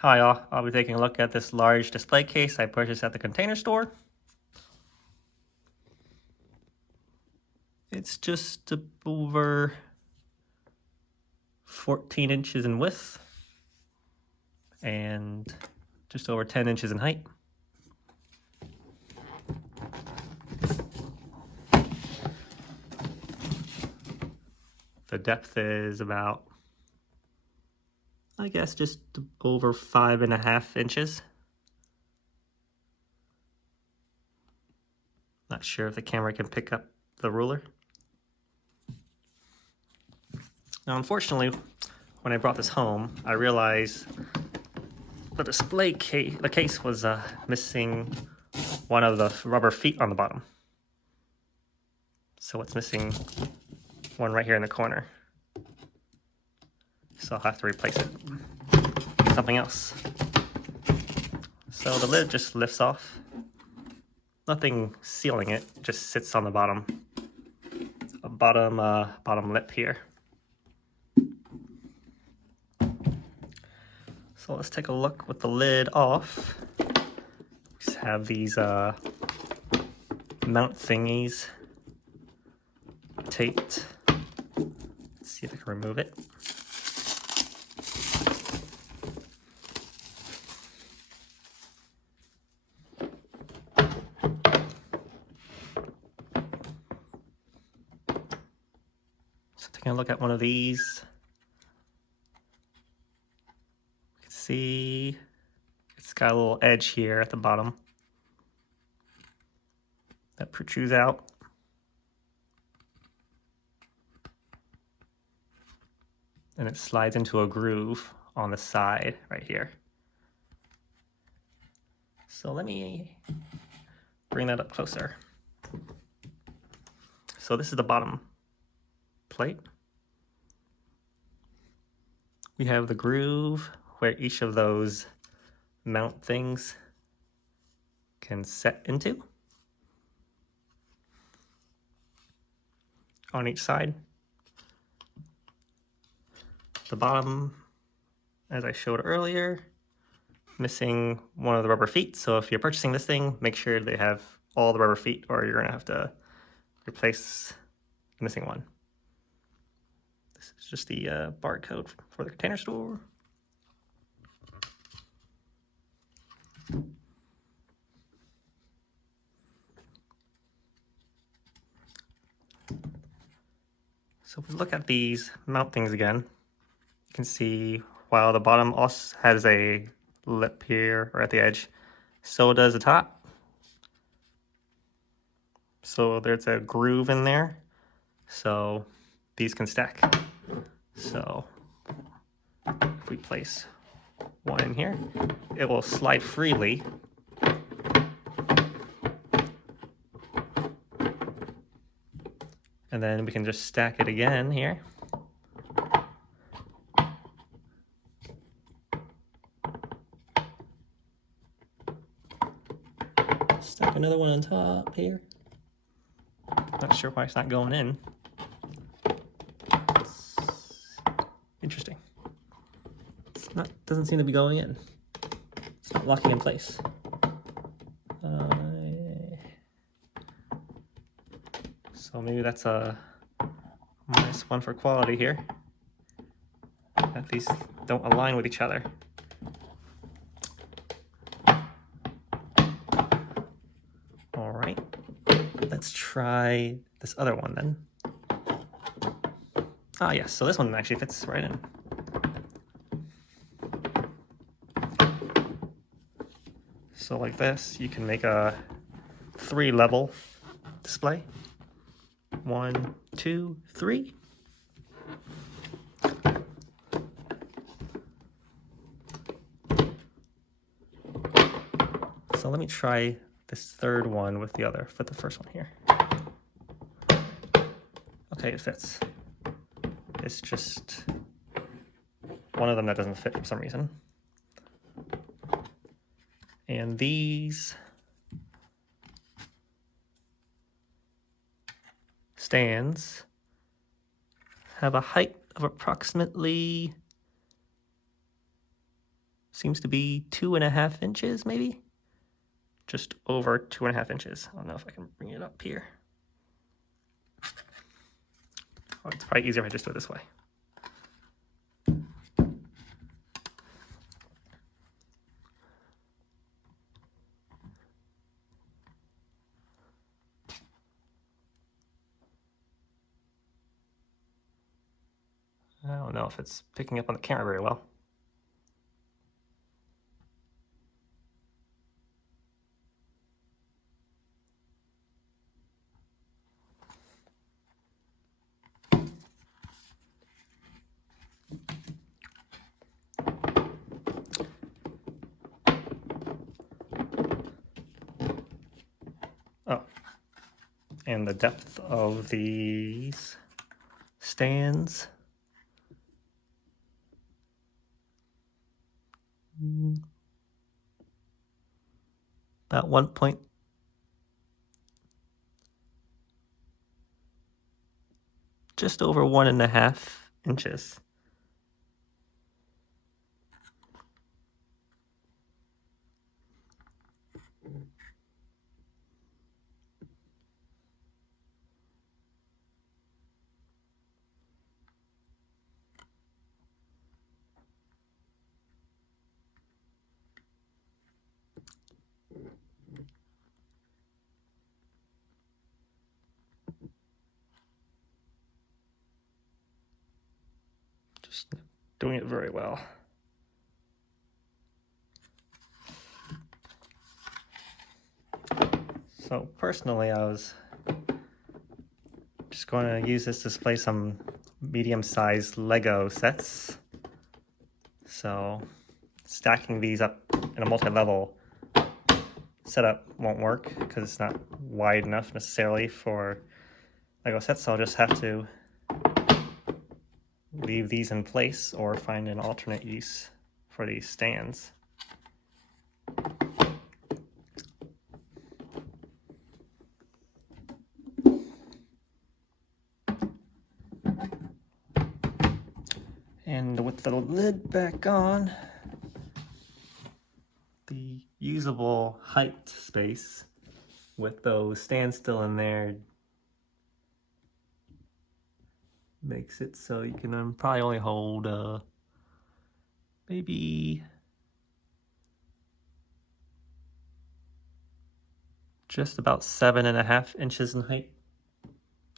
Hi all, I'll be taking a look at this large display case I purchased at the Container Store. It's just over 14 inches in width and just over 10 inches in height. The depth is about, I guess, just over 5.5 inches. Not sure if the camera can pick up the ruler. Now, unfortunately, when I brought this home, I realized the case was missing one of the rubber feet on the bottom. So it's missing one right here in the corner. So I'll have to replace it with something else. So the lid just lifts off. Nothing sealing it, just sits on the bottom lip here. So let's take a look with the lid off. Just have these mount thingies taped. Let's see if I can remove it. So taking a look at one of these, you can see it's got a little edge here at the bottom that protrudes out. And it slides into a groove on the side right here. So let me bring that up closer. So this is the bottom plate. We have the groove where each of those mount things can set into on each side. The bottom, as I showed earlier, missing one of the rubber feet. So if you're purchasing this thing, make sure they have all the rubber feet or you're gonna have to replace the missing one. This is just the barcode for the Container Store. So if we look at these mount things again, you can see while the bottom also has a lip here or at the edge, so does the top. So there's a groove in there. So these can stack. So if we place one in here, it will slide freely. And then we can just stack it again here. Stack another one on top here. Not sure why it's not going in. It's interesting. Doesn't seem to be going in. It's not locking in place. So maybe that's a -1 for quality here. That these don't align with each other. All right, let's try this other one then. Ah, yes, so this one actually fits right in. So like this, you can make a 3-level display. 1, 2, 3. So let me try this third one with the first one here. Okay, it fits. It's just one of them that doesn't fit for some reason. And these stands have a height of approximately seems to be 2.5 inches, maybe? Just over 2.5 inches. I don't know if I can bring it up here. Oh, it's probably easier if I just do it this way. I don't know if it's picking up on the camera very well. Oh, and the depth of these stands. About 1 point. Just over 1.5 inches. Just doing it very well. So personally, I was just going to use this to display some medium-sized Lego sets. So stacking these up in a multi-level setup won't work because it's not wide enough necessarily for Lego sets, so I'll just have to leave these in place or find an alternate use for these stands. And with the lid back on, the usable height space with those stands still in there makes it so you can probably only hold maybe just about 7.5 inches in height.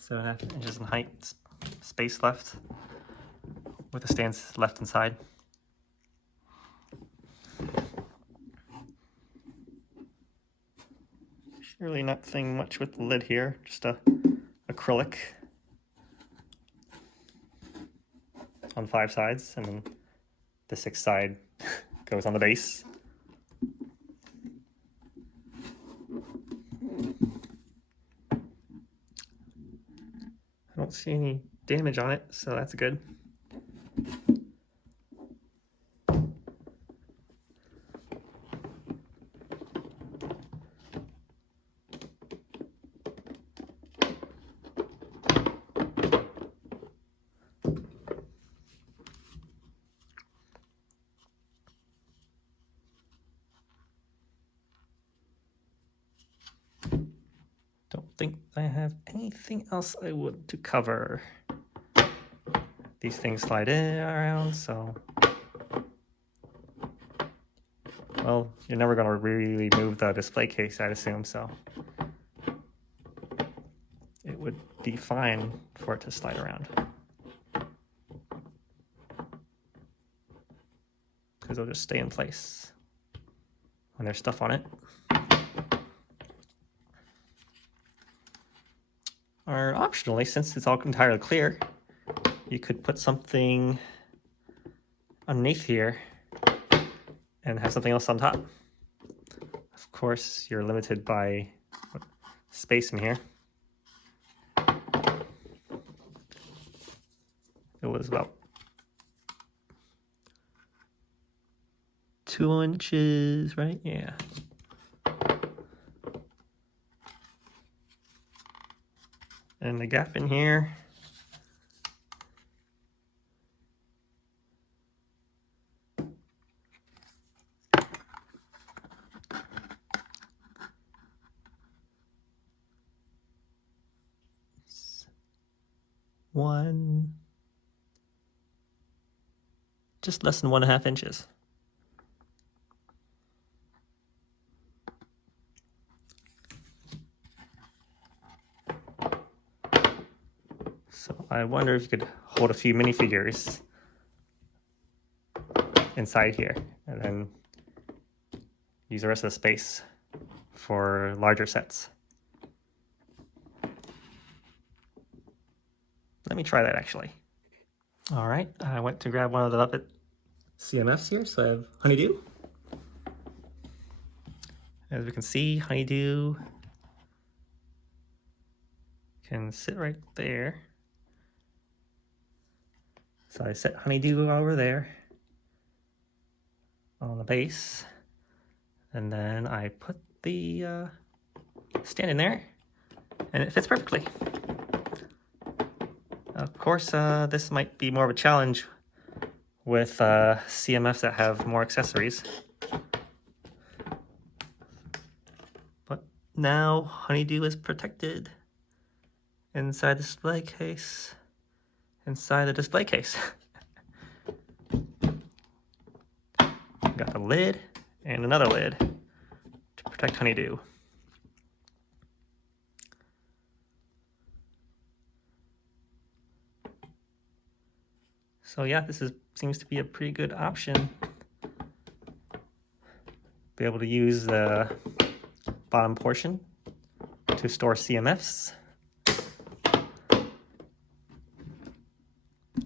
7.5 inches in height space left with the stands left inside. Really nothing much with the lid here, just a acrylic on 5 sides, and then the 6th side goes on the base. I don't see any damage on it, so that's good. Don't think I have anything else I would to cover. These things slide in around, so well, you're never going to really move the display case, I'd assume, so it would be fine for it to slide around, because it'll just stay in place when there's stuff on it. Or optionally, since it's all entirely clear, you could put something underneath here and have something else on top. Of course, you're limited by space in here. It was about 2 inches, right? Yeah. And the gap in here, just less than 1.5 inches. So I wonder if you could hold a few minifigures inside here and then use the rest of the space for larger sets. Let me try that actually. All right, I went to grab one of the Muppet CMFs here, so I have Honeydew. As we can see, Honeydew can sit right there. So I set Honeydew over there on the base, and then I put the stand in there, and it fits perfectly. Of course, this might be more of a challenge with CMFs that have more accessories. But now Honeydew is protected inside the display case. Inside the display case. Got the lid and another lid to protect Honeydew. So yeah, this seems to be a pretty good option. Be able to use the bottom portion to store CMFs.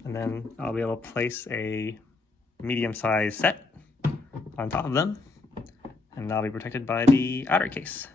And then I'll be able to place a medium-sized set on top of them, and I'll be protected by the outer case.